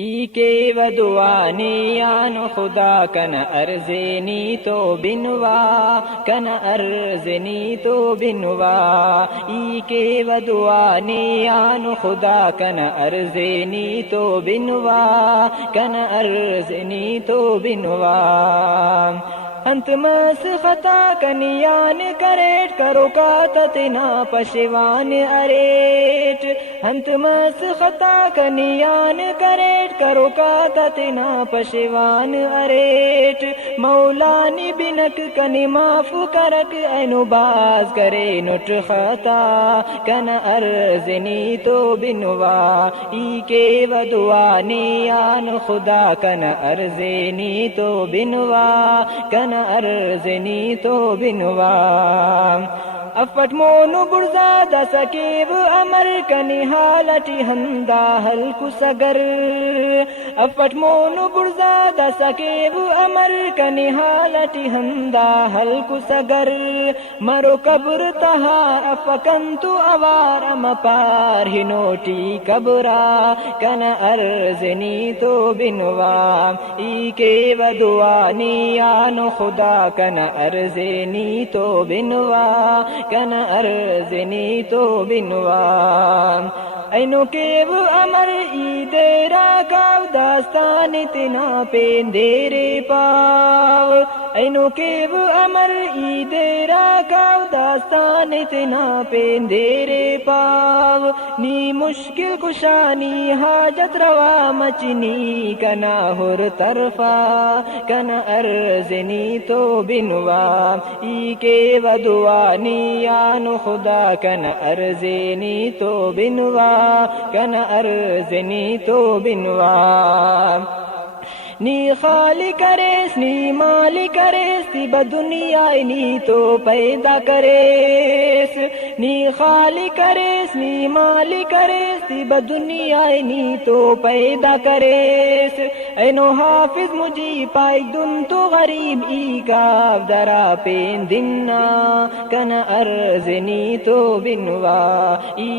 ای کے ودوانیان خدا کن ارزنی تو بنوا کن ارزنی تو بنوا ای کے ودوانیان خدا کن ارزنی تو بنوا کن ارزنی تو بنوا انت مس خطا کنیان کریٹ کرو کا تتنا پشوان اریٹ انت مس خطا کنیان کریٹ کرو کا تتنا پشوان اریٹ مولانی بنک کنی معاف کرک اینو باز کرے نٹ خطا کن ارزنی تو بنوا ای کے ودوانیان خدا کن ارزنی تو بنوا کن ارزنی تو بنوا افٹ مونو برزاد سکیب امر کنی حالتی ہندا حلق سگر افٹ مونو برزاد سکیب امر کنی حالتی ہندا حلق سگر مرو قبر تہار افکنتو اوارم پار ہی نوٹی قبرا کن ارزنی تو بنوا ای کے ودوانیان خدا کن ارزنی تو بنوا کن ارزنی تو بنوا اینو کیو امر عید راکاو داستان تنا پیندیرے پاو اینو کیو امر عید راکاو داستان تنا پیندیرے پاو نی مشکل کشانی حاجت روا مچنی کنا ہر طرفا کن ارزنی تو بنوا ای کے ودوانیان خدا کن ارزنی تو بنوا کن ارزنی تو بنوا نی خالی کریس نی مالی کریس تی بدنیا نی تو پیدا کریس نی خالی کریس نی مالی کریس تی بدنیا نی تو پیدا کریس اینو حافظ مجھے پائی دن تو غریب ای کاف درا پین دننا کن ارزنی تو بنوا ای